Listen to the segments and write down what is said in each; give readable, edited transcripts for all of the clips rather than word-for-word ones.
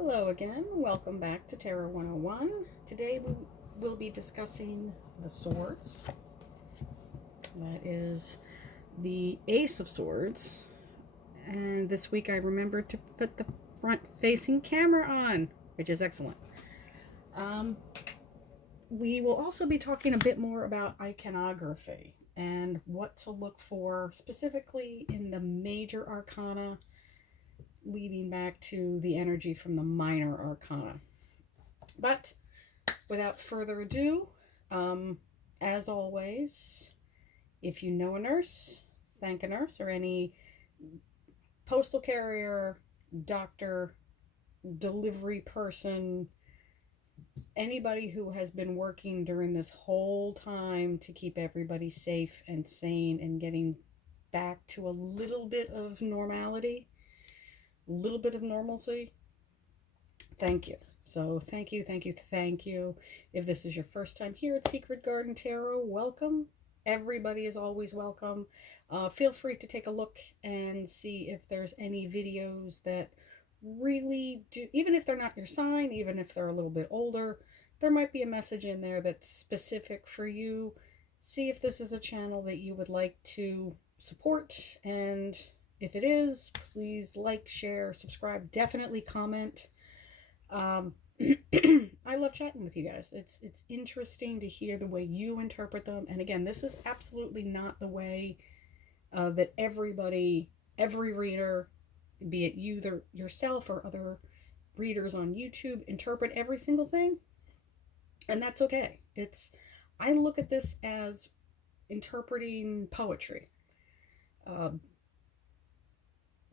Hello again, welcome back to Tarot 101. Today we will be discussing the swords. That is the Ace of Swords. And this week I remembered to put the front facing camera on, which is excellent. We will also be talking a bit more about iconography and what to look for specifically in the major arcana leading back to the energy from the minor arcana. But without further ado, as always, if you know a nurse, thank a nurse, or any postal carrier, doctor, delivery person, anybody who has been working during this whole time to keep everybody safe and sane and getting back to a little bit of normality, a little bit of normalcy. Thank you. So thank you, thank you, thank you. If this is your first time here at Secret Garden Tarot, welcome. Everybody is always welcome. Feel free to take a look and see if there's any videos that really do, even if they're not your sign, even if they're a little bit older, there might be a message in there that's specific for you. See if this is a channel that you would like to support, and if it is, please like, share, subscribe, definitely comment. I love chatting with you guys. It's interesting to hear the way you interpret them. And again, this is absolutely not the way that every reader, be it you yourself or other readers on YouTube, interpret every single thing. And that's okay. I look at this as interpreting poetry.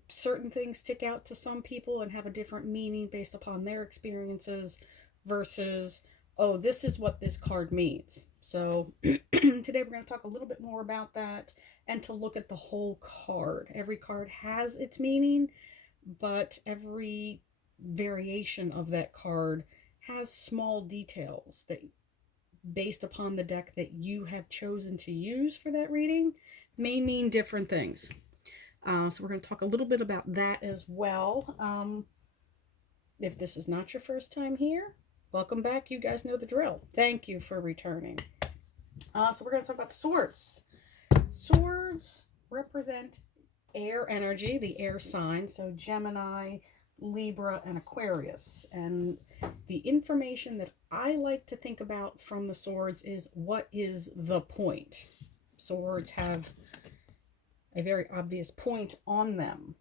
Certain things stick out to some people and have a different meaning based upon their experiences versus, oh, this is what this card means. So today we're going to talk a little bit more about that and to look at the whole card. Every card has its meaning, but every variation of that card has small details that, based upon the deck that you have chosen to use for that reading, may mean different things. So we're going to talk a little bit about that as well. If this is not your first time here, welcome back. You guys know the drill. Thank you for returning. So we're going to talk about the swords. Swords represent air energy, the air sign. So Gemini, Libra, and Aquarius. And the information that I like to think about from the swords is, what is the point? Swords have a very obvious point on them.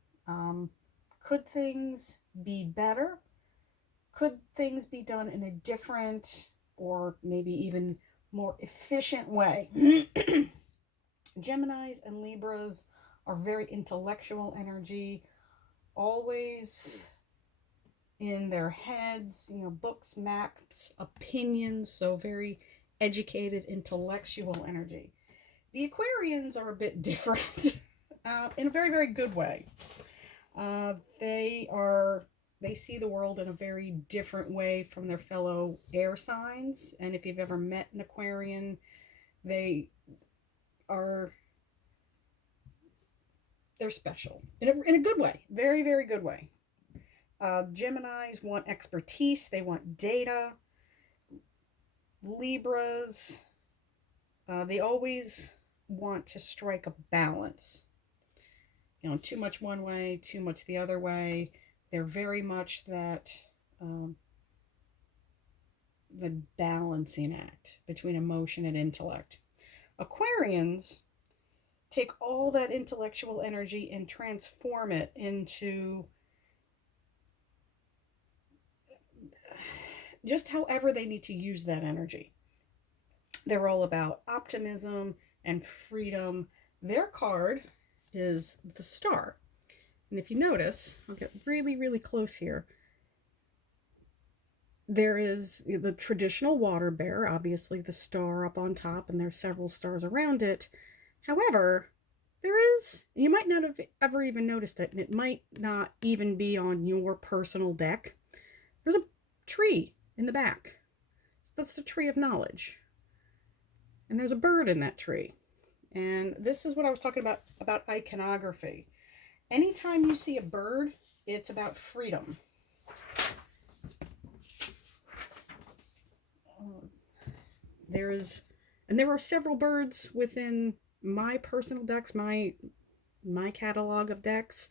Could things be better? Could things be done in a different or maybe even more efficient way? Geminis and Libras are very intellectual energy, always in their heads, books, maps, opinions, so very educated, intellectual energy. The Aquarians are a bit different in a very, very good way. They see the world in a very different way from their fellow air signs. And if you've ever met an Aquarian, they're special in a good way. Very, very good way. Geminis want expertise. They want data. Libras, they always want to strike a balance. Too much one way, too much the other way. They're very much that the balancing act between emotion and intellect. Aquarians take all that intellectual energy and transform it into just however they need to use that energy. They're all about optimism and freedom. Their card is the Star. And if you notice, I'll get really, really close here. There is the traditional water bear, obviously the star up on top, and there's several stars around it. However, you might not have ever even noticed it, and it might not even be on your personal deck. There's a tree in the back. That's the tree of knowledge. And there's a bird in that tree. And this is what I was talking about iconography. Anytime you see a bird, it's about freedom. there are several birds within my personal decks, my catalog of decks.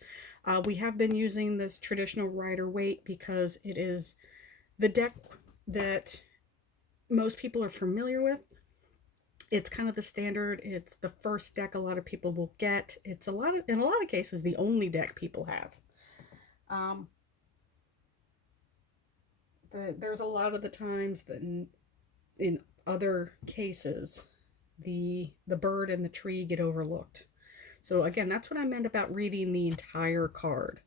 We have been using this traditional Rider-Waite because it is the deck that most people are familiar with. It's kind of the standard. It's the first deck a lot of people will get. It's in a lot of cases, the only deck people have. There's a lot of the times that in other cases, the bird and the tree get overlooked. So again, that's what I meant about reading the entire card.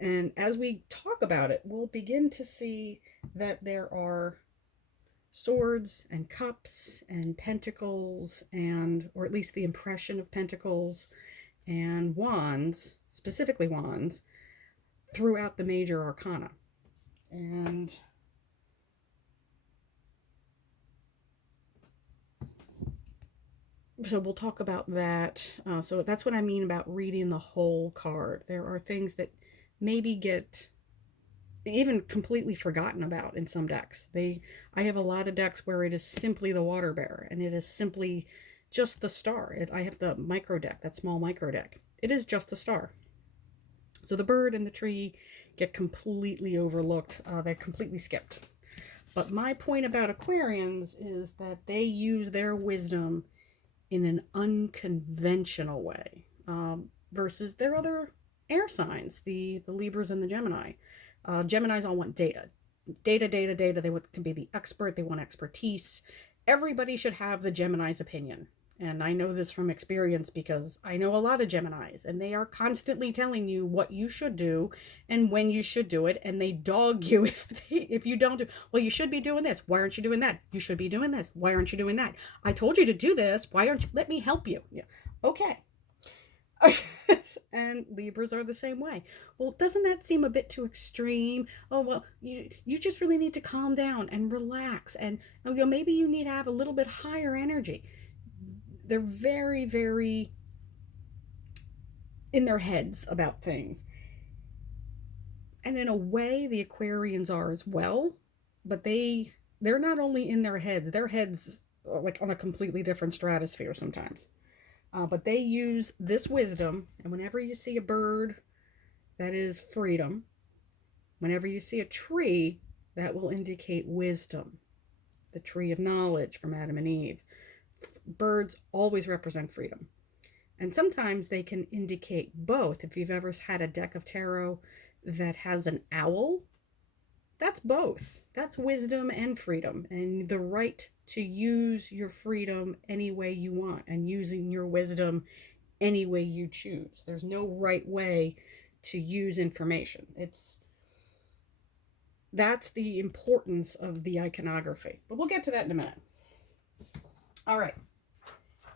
And as we talk about it, we'll begin to see that there are swords and cups and pentacles, or at least the impression of pentacles, and wands, specifically wands, throughout the major arcana. And so we'll talk about that. So that's what I mean about reading the whole card. There are things that maybe get even completely forgotten about in some decks. I have a lot of decks where it is simply the water bearer, and it is simply just the star. I have the micro deck, that small micro deck. It is just a star. So the bird and the tree get completely overlooked. They're completely skipped. But my point about Aquarians is that they use their wisdom in an unconventional way, versus their other air signs, the Libras and the Gemini. Geminis all want data. Data. They want to be the expert. They want expertise. Everybody should have the Gemini's opinion. And I know this from experience because I know a lot of Geminis, and they are constantly telling you what you should do and when you should do it, and they dog you if you don't do. Well, you should be doing this. Why aren't you doing that? You should be doing this. Why aren't you doing that? I told you to do this. Why aren't you? Let me help you. Yeah. Okay. And Libras are the same way. Well, doesn't that seem a bit too extreme? Oh, well, you just really need to calm down and relax, and maybe you need to have a little bit higher energy. They're very, very in their heads about things. And in a way, the Aquarians are as well, but they're not only in their heads are like on a completely different stratosphere sometimes. But they use this wisdom, and whenever you see a bird, that is freedom. Whenever you see a tree, that will indicate wisdom. The tree of knowledge from Adam and Eve. Birds always represent freedom. And sometimes they can indicate both. If you've ever had a deck of tarot that has an owl, that's both. That's wisdom and freedom, and the right to use your freedom any way you want, and using your wisdom any way you choose. There's no right way to use information. That's the importance of the iconography. But we'll get to that in a minute. All right.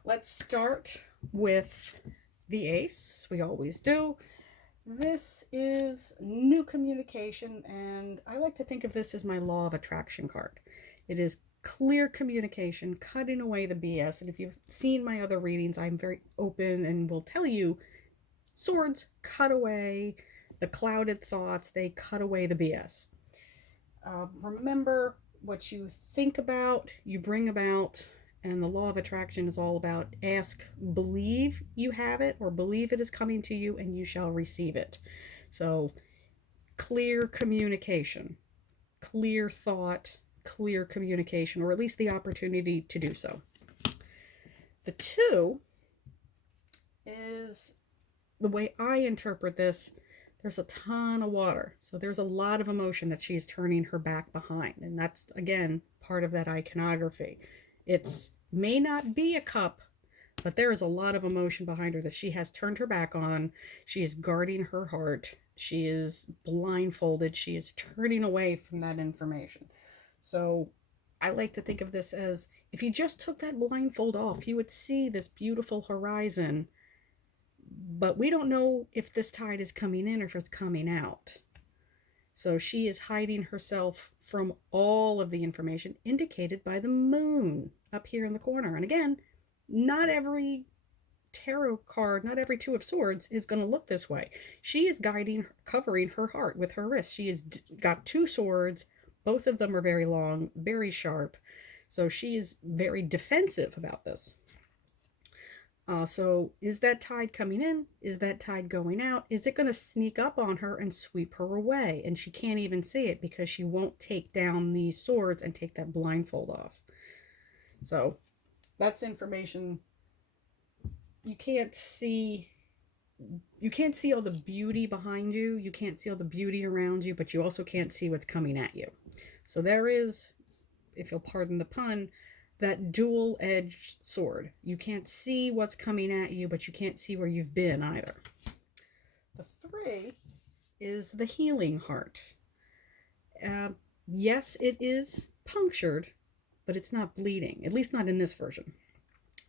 Let's start with the ace. We always do. This is new communication, and I like to think of this as my law of attraction card. It is clear communication, cutting away the BS. And if you've seen my other readings, I'm very open and will tell you, swords cut away the clouded thoughts. They cut away the BS. Remember, what you think about, you bring about. And the law of attraction is all about ask, believe you have it, or believe it is coming to you, and you shall receive it. So clear communication, clear thought, clear communication, or at least the opportunity to do so. The 2 is, the way I interpret this, there's a ton of water. So there's a lot of emotion that she's turning her back behind. And that's, again, part of that iconography. It may not be a cup, but there is a lot of emotion behind her that she has turned her back on. She is guarding her heart. She is blindfolded. She is turning away from that information. So I like to think of this as, if you just took that blindfold off, you would see this beautiful horizon. But we don't know if this tide is coming in or if it's coming out. So she is hiding herself from all of the information indicated by the moon up here in the corner. And again, not every tarot card, not every 2 of swords is going to look this way. She is covering her heart with her wrist. She has got 2 swords. Both of them are very long, very sharp. So she is very defensive about this. So is that tide coming in? Is that tide going out? Is it going to sneak up on her and sweep her away? And she can't even see it because she won't take down these swords and take that blindfold off. So that's information. You can't see all the beauty behind you. You can't see all the beauty around you, but you also can't see what's coming at you. So there is, if you'll pardon the pun, that dual-edged sword. You can't see what's coming at you, but you can't see where you've been either. The 3 is the healing heart. Yes, it is punctured, but it's not bleeding, at least not in this version.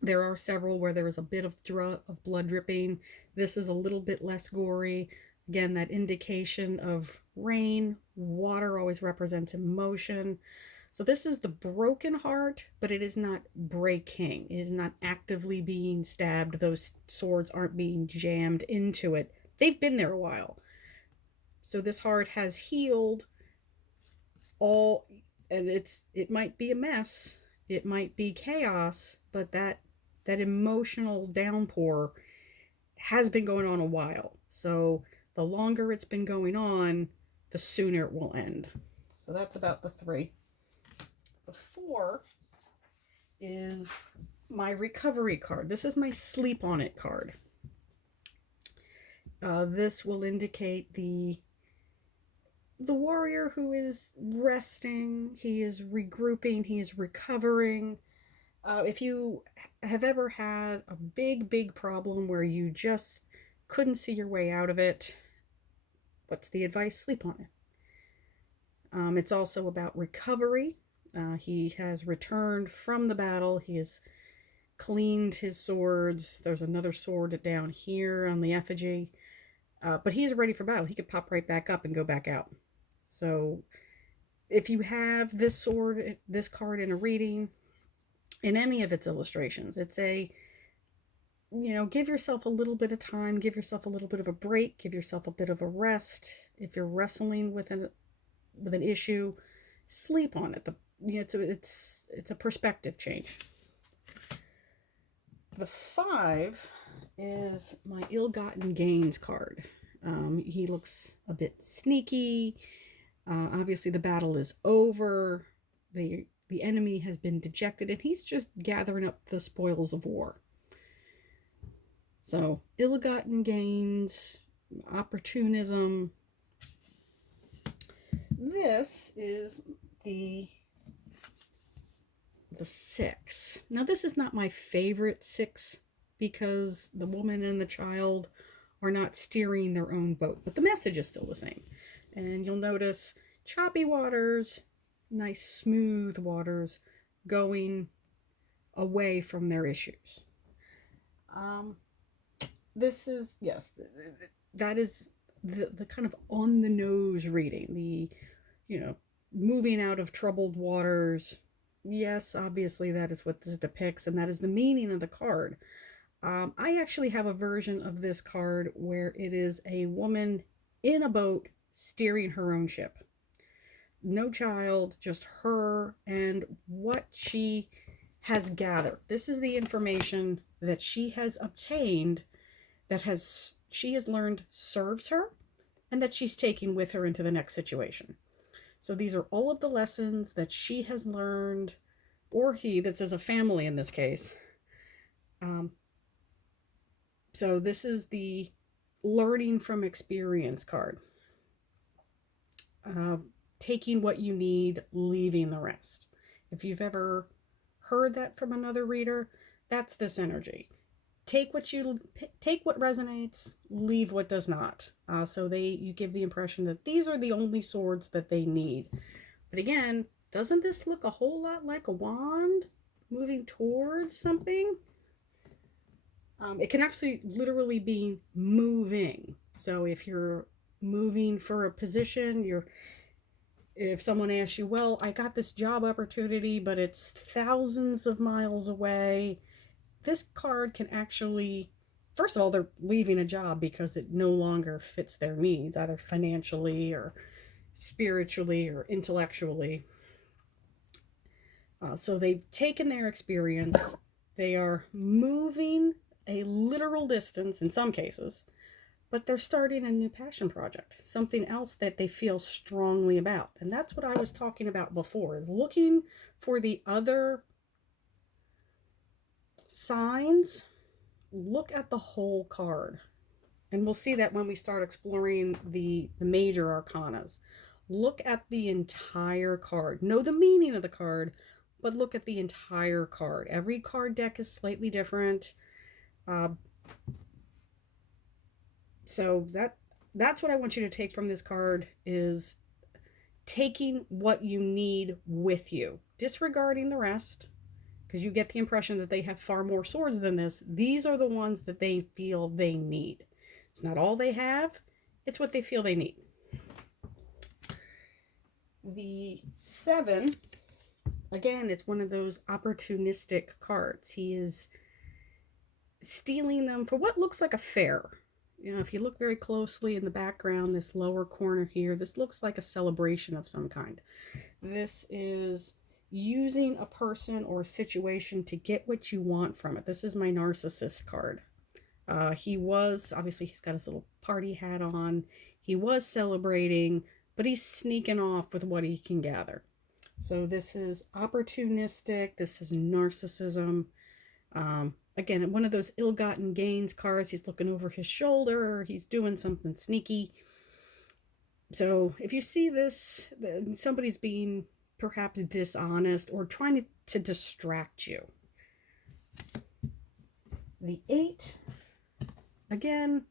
There are several where there is a bit of blood dripping. This is a little bit less gory. Again, that indication of rain. Water always represents emotion. So this is the broken heart, but it is not breaking. It is not actively being stabbed. Those swords aren't being jammed into it. They've been there a while. So this heart has healed all, and it might be a mess. It might be chaos, but that emotional downpour has been going on a while. So the longer it's been going on, the sooner it will end. So that's about the 3. The 4 is my recovery card. This is my sleep on it card. This will indicate the warrior who is resting. He is regrouping. He is recovering. If you have ever had a big problem where you just couldn't see your way out of it, what's the advice? Sleep on it. It's also about recovery. He has returned from the battle. He has cleaned his swords. There's another sword down here on the effigy. But he's ready for battle. He could pop right back up and go back out. So if you have this card in a reading, in any of its illustrations, it's give yourself a little bit of time, give yourself a little bit of a break, give yourself a bit of a rest. If you're wrestling with an issue, sleep on it. It's a perspective change. The 5 is my ill-gotten gains card. He looks a bit sneaky. Obviously, the battle is over. The enemy has been dejected, and he's just gathering up the spoils of war. So, ill-gotten gains, opportunism. This is the 6. Now, this is not my favorite 6 because the woman and the child are not steering their own boat, but the message is still the same. And you'll notice choppy waters, nice smooth waters going away from their issues. This is, yes, that is the kind of on the nose reading, moving out of troubled waters. Yes, obviously that is what this depicts, and that is the meaning of the card. I actually have a version of this card where it is a woman in a boat steering her own ship. No child, just her and what she has gathered. This is the information that she has obtained that she has learned serves her and that she's taking with her into the next situation. So these are all of the lessons that she has learned, or he, this is a family in this case. So this is the learning from experience card. Taking what you need, leaving the rest. If you've ever heard that from another reader, that's this energy. Take what resonates, leave what does not. So you give the impression that these are the only swords that they need. But again, doesn't this look a whole lot like a wand moving towards something? It can actually literally be moving. So if you're moving for a position, if someone asks you, well, I got this job opportunity, but it's thousands of miles away, this card can actually, first of all, they're leaving a job because it no longer fits their needs, either financially or spiritually or intellectually. So they've taken their experience, they are moving a literal distance in some cases, but they're starting a new passion project, something else that they feel strongly about. And that's what I was talking about before, is looking for the other signs. Look at the whole card. And we'll see that when we start exploring the major arcanas. Look at the entire card. Know the meaning of the card, but look at the entire card. Every card deck is slightly different. So that's what I want you to take from this card, is taking what you need with you, disregarding the rest, because you get the impression that they have far more swords than this. These are the ones that they feel they need. It's not all they have, it's what they feel they need. The 7, again, it's one of those opportunistic cards. He is stealing them for what looks like a fair. You know, if you look very closely in the background, this lower corner here, this looks like a celebration of some kind. This is using a person or a situation to get what you want from it. This is my narcissist card. Obviously he's got his little party hat on. He was celebrating, but he's sneaking off with what he can gather. So this is opportunistic. This is narcissism. Again, one of those ill-gotten gains cards. He's looking over his shoulder. He's doing something sneaky. So if you see this, somebody's being perhaps dishonest or trying to distract you. The 8, again,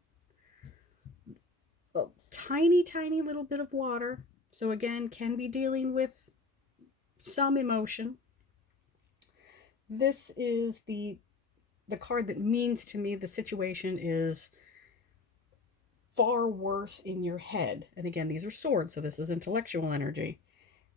a tiny, tiny little bit of water. So again, can be dealing with some emotion. This is the card that means to me the situation is far worse in your head. And again, these are swords, so this is intellectual energy,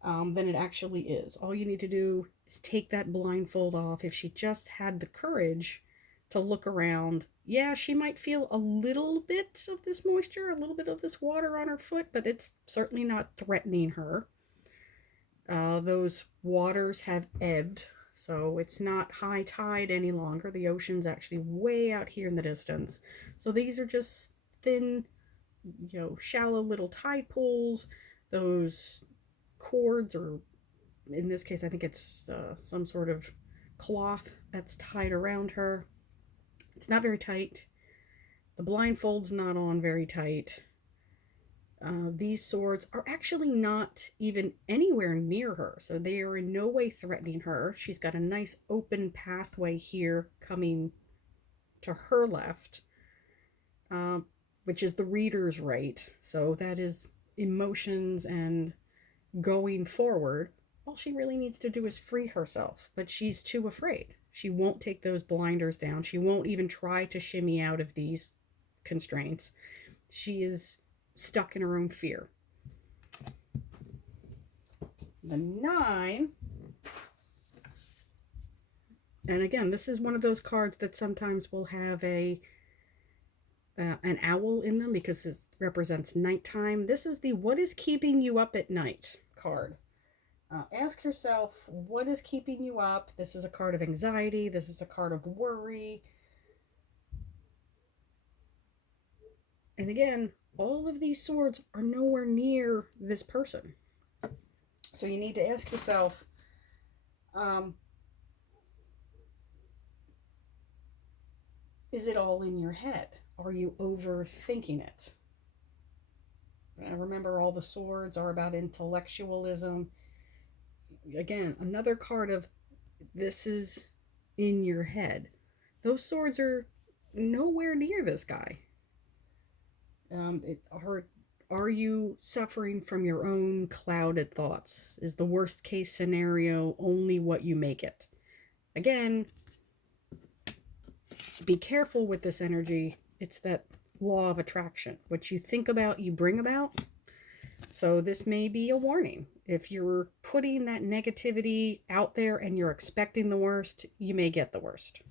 than it actually is. All you need to do is take that blindfold off. If she just had the courage to look around, yeah, she might feel a little bit of this moisture, a little bit of this water on her foot, but it's certainly not threatening her. Those waters have ebbed, so it's not high tide any longer. The ocean's actually way out here in the distance. So these are just thin, shallow little tide pools. Those cords, or in this case, I think it's some sort of cloth that's tied around her. It's not very tight. The blindfold's not on very tight. These swords are actually not even anywhere near her, so they are in no way threatening her. She's got a nice open pathway here coming to her left, which is the reader's right. So that is emotions and going forward. All she really needs to do is free herself, but she's too afraid. She won't take those blinders down. She won't even try to shimmy out of these constraints. She is stuck in her own fear. The 9, and again, this is one of those cards that sometimes will have an owl in them because it represents nighttime. This is the "What is keeping you up at night" card. Ask yourself, what is keeping you up? This is a card of anxiety. This is a card of worry. And again, all of these swords are nowhere near this person. So you need to ask yourself, is it all in your head? Are you overthinking it? Remember, all the swords are about intellectualism. Again, another card of this is in your head. Those swords are nowhere near this guy. Are you suffering from your own clouded thoughts? Is the worst case scenario only what you make it? Again, be careful with this energy. It's that law of attraction. What you think about, you bring about. So this may be a warning. If you're putting that negativity out there and you're expecting the worst, you may get the worst.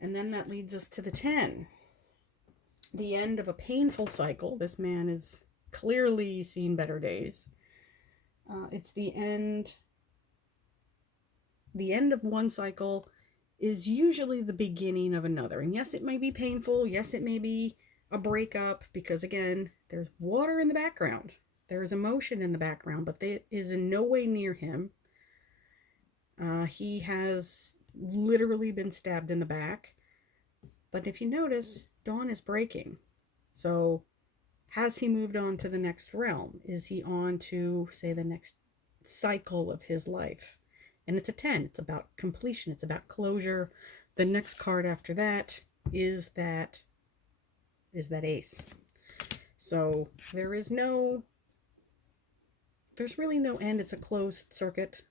And then that leads us to the 10. The end of a painful cycle. This man has clearly seen better days. It's the end the end of one cycle is usually the beginning of another. And yes, it may be painful. Yes, it may be a breakup because, again, there's water in the background. There is emotion in the background, but it is in no way near him. He has literally been stabbed in the back. But if you notice, dawn is breaking. So has he moved on to the next realm? Is he on to, say, the next cycle of his life? And it's a 10. It's about completion. It's about closure. The next card after that is that ace. So there's really no end. It's a closed circuit.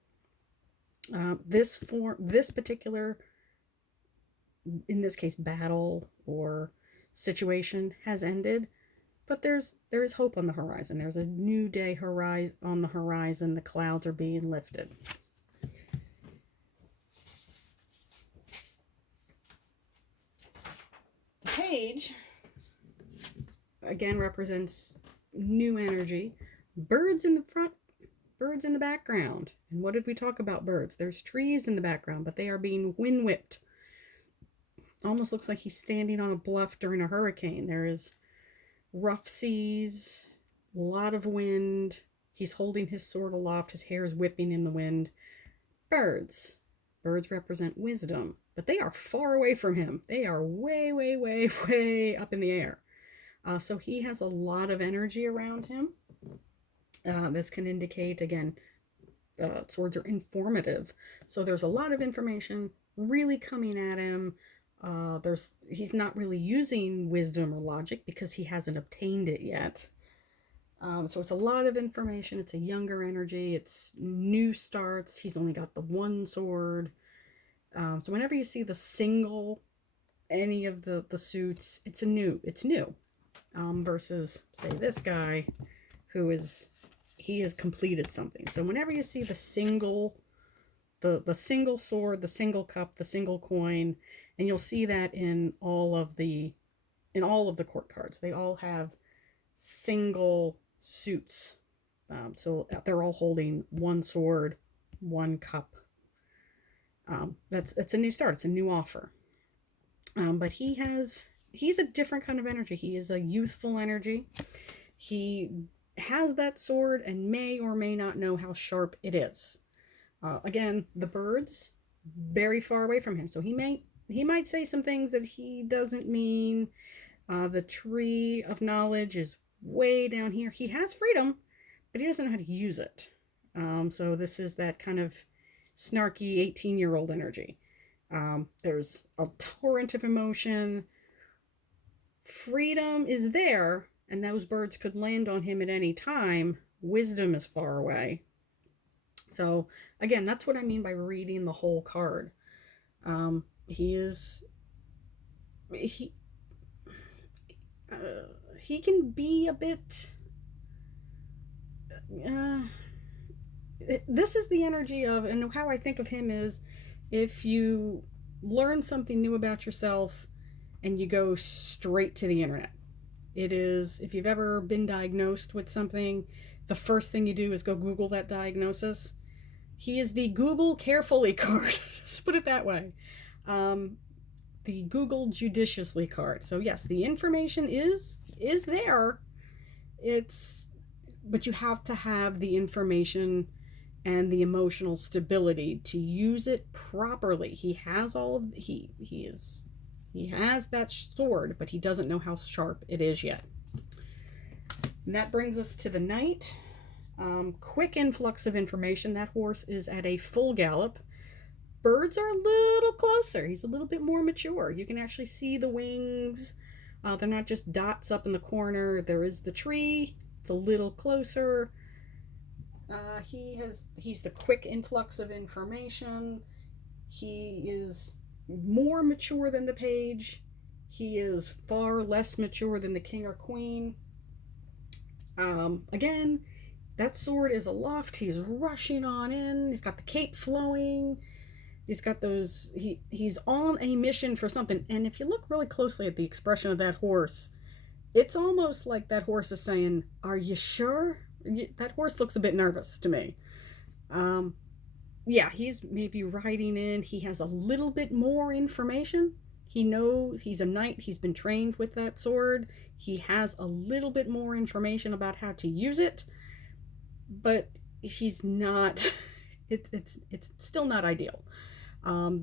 This particular, in this case, battle or situation has ended, but there is hope on the horizon. There's a new day on the horizon. The clouds are being lifted. The page again represents new energy. Birds in the front, birds in the background. And what did we talk about birds? There's trees in the background, but they are being wind whipped. Almost looks like he's standing on a bluff during a hurricane. There is rough seas, a lot of wind. He's holding his sword aloft. His hair is whipping in the wind. Birds. Birds represent wisdom, but they are far away from him. They are way, way, way, way up in the air. So he has a lot of energy around him. This can indicate, again, swords are informative. So there's a lot of information really coming at him. He's not really using wisdom or logic because he hasn't obtained it yet. So it's a lot of information. It's a younger energy. It's new starts. He's only got the one sword. So whenever you see any of the suits, it's new. Versus, say, this guy he has completed something. So whenever you see the single sword, the single cup, the single coin, and you'll see that in all of the court cards, they all have single suits. So they're all holding one sword, one cup. It's a new start. It's a new offer. But he's a different kind of energy. He is a youthful energy. He has that sword and may or may not know how sharp it is. Again, the birds, very far away from him. So he might say some things that he doesn't mean. The tree of knowledge is way down here. He has freedom, but he doesn't know how to use it. So this is that kind of snarky 18-year-old energy. There's a torrent of emotion. Freedom is there, and those birds could land on him at any time. Wisdom is far away. So again, that's what I mean by reading the whole card. He can be a bit, this is the energy of, and how I think of him is, if you learn something new about yourself and you go straight to the internet. It is, if you've ever been diagnosed with something, the first thing you do is go Google that diagnosis. He is the Google carefully card. Let's put it that way. The Google judiciously card. So yes, the information is there. But you have to have the information and the emotional stability to use it properly. He has he has that sword, but he doesn't know how sharp it is yet. And that brings us to the knight. Quick influx of information. That horse is at a full gallop. Birds are a little closer. He's a little bit more mature. You can actually see the wings. They're not just dots up in the corner. There is the tree. It's a little closer. He's the quick influx of information. He is more mature than the page. He is far less mature than the king or queen. Again, that sword is aloft. He's rushing on in. He's got the cape flowing. He's got those, he's on a mission for something. And if you look really closely at the expression of that horse, it's almost like that horse is saying, "Are you sure?" That horse looks a bit nervous to me. yeah, he's maybe riding in. He has a little bit more information. He knows he's a knight. He's been trained with that sword. He has a little bit more information about how to use it, but he's not. It's still not ideal.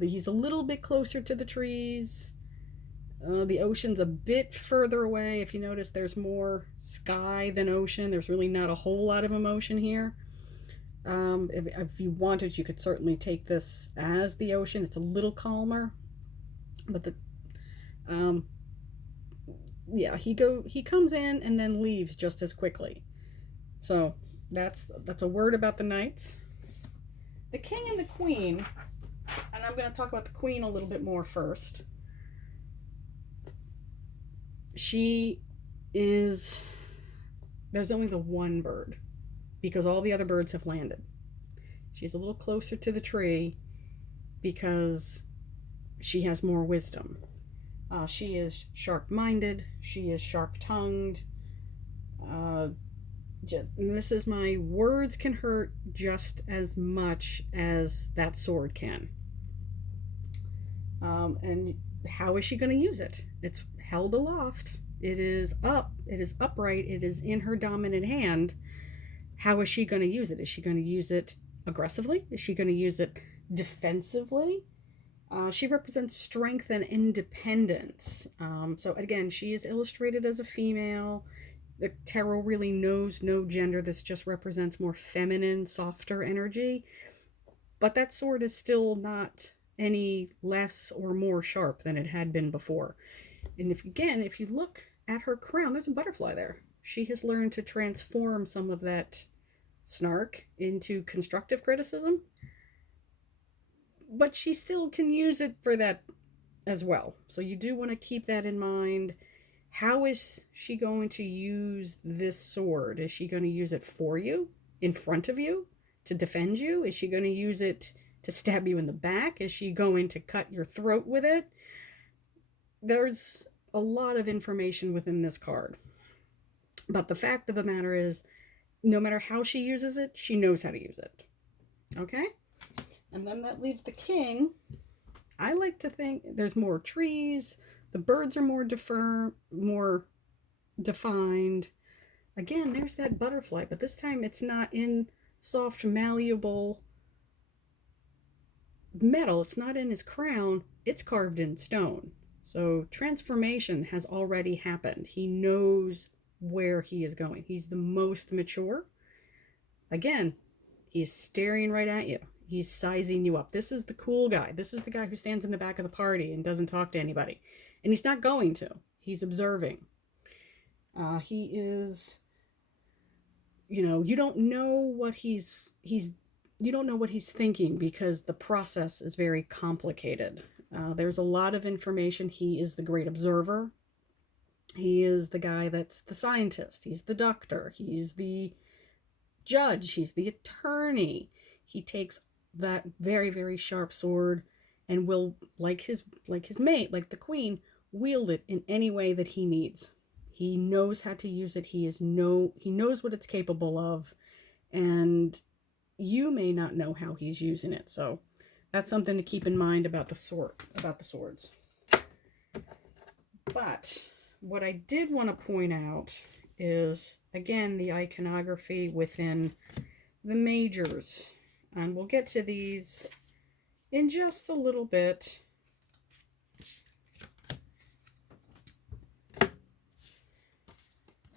He's a little bit closer to the trees. The ocean's a bit further away. If you notice, there's more sky than ocean. There's really not a whole lot of emotion here. If you wanted, you could certainly take this as the ocean. It's a little calmer, but um, yeah, he comes in and then leaves just as quickly. So that's a word about the knights. The king and the queen, and I'm going to talk about the queen a little bit more first. She is, there's only the one bird because all the other birds have landed. She's a little closer to the tree because she has more wisdom. She is sharp-minded. She is sharp-tongued. This is my words can hurt just as much as that sword can. And how is she going to use it? It's held aloft. It is up. It is upright. It is in her dominant hand. How is she going to use it? Is she going to use it aggressively? Is she going to use it defensively? She represents strength and independence. So again, she is illustrated as a female. The tarot really knows no gender. This just represents more feminine, softer energy. But that sword is still not any less or more sharp than it had been before. And if you look at her crown, there's a butterfly there. She has learned to transform some of that snark into constructive criticism. But she still can use it for that as well. So you do want to keep that in mind. How is she going to use this sword? Is she going to use it for you, in front of you, to defend you? Is she going to use it to stab you in the back? Is she going to cut your throat with it? There's a lot of information within this card. But the fact of the matter is, no matter how she uses it, she knows how to use it. Okay? And then that leaves the king. I like to think there's more trees. The birds are more defined. Again, there's that butterfly, but this time it's not in soft, malleable metal. It's not in his crown. It's carved in stone. So transformation has already happened. He knows where he is going. He's the most mature. Again, he's staring right at you. He's sizing you up. This is the cool guy. This is the guy who stands in the back of the party and doesn't talk to anybody. And he's not going to. He's observing. He is, you don't know what he's you don't know what he's thinking because the process is very complicated. There's a lot of information. He is the great observer. He is the guy that's the scientist. He's the doctor. He's the judge. He's the attorney. He takes that very, very sharp sword and will, like his mate, like the queen, wield it in any way that he needs. He knows how to use it. He knows what it's capable of, and you may not know how he's using it. So that's something to keep in mind about the swords. But what I did want to point out is, again, the iconography within the majors. And we'll get to these in just a little bit.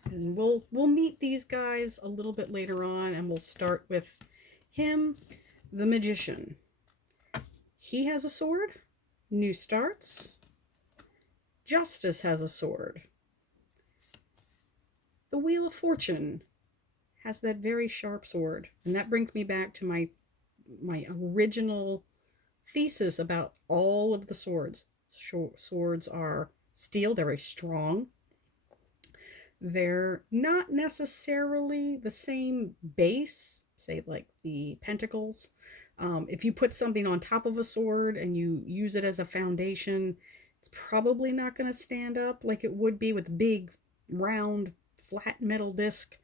And we'll meet these guys a little bit later on, and we'll start with him, the magician. He has a sword. New starts. Justice has a sword. The Wheel of Fortune has that very sharp sword. And that brings me back to my original thesis about all of the swords. Swords are steel. They're very strong. They're not necessarily the same base, say like the pentacles. If you put something on top of a sword and you use it as a foundation, it's probably not going to stand up like it would be with a big, round, flat metal disc.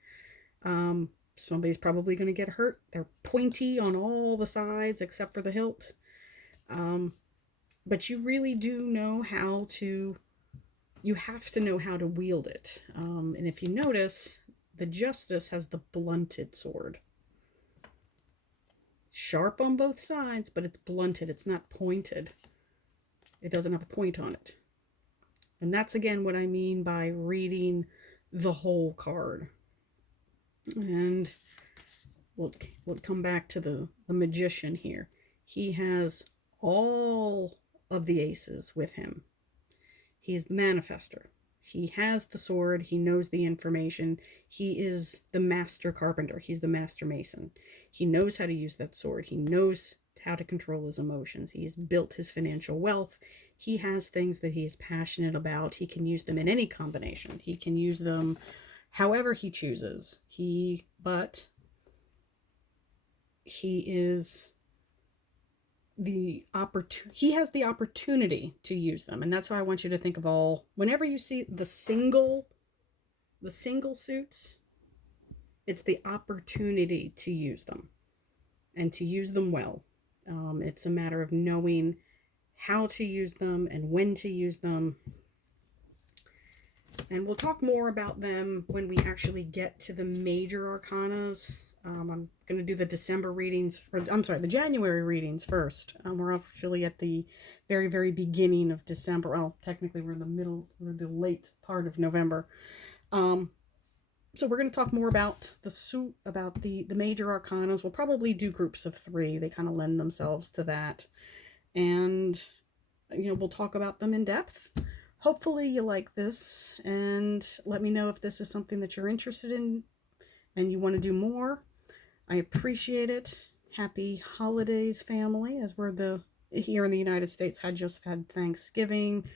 Somebody's probably going to get hurt. They're pointy on all the sides except for the hilt. But you really do know how to, you have to know how to wield it. And if you notice, the Justice has the blunted sword. Sharp on both sides, but it's blunted. It's not pointed. It doesn't have a point on it. And that's again what I mean by reading the whole card. And we'll come back to the Magician here. He has all of the aces with him. He's the manifester. He has the sword. He knows the information. He is the master carpenter. He's the master mason. He knows how to use that sword. He knows how to control his emotions. He's built his financial wealth. He has things that he is passionate about. He can use them in any combination. He can use them however he chooses. But he is he has the opportunity to use them, and that's why I want you to think of all, whenever you see the single suits, it's the opportunity to use them and to use them well. It's a matter of knowing how to use them and when to use them, and we'll talk more about them when we actually get to the major arcanas. I'm going to do the December readings, the January readings first. We're actually at the very, very beginning of December. Well, technically we're in the middle, or the late part of November. So we're going to talk more about the major arcanas. We'll probably do groups of 3. They kind of lend themselves to that. And, we'll talk about them in depth. Hopefully you like this, and let me know if this is something that you're interested in and you want to do more. I appreciate it. Happy holidays, family, as we're here in the United States just had Thanksgiving.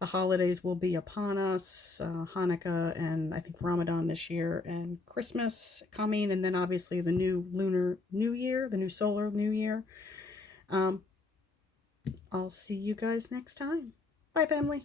The holidays will be upon us, Hanukkah and I think Ramadan this year, and Christmas coming, and then obviously the new lunar new year, the new solar new year. I'll see you guys next time. Bye, family.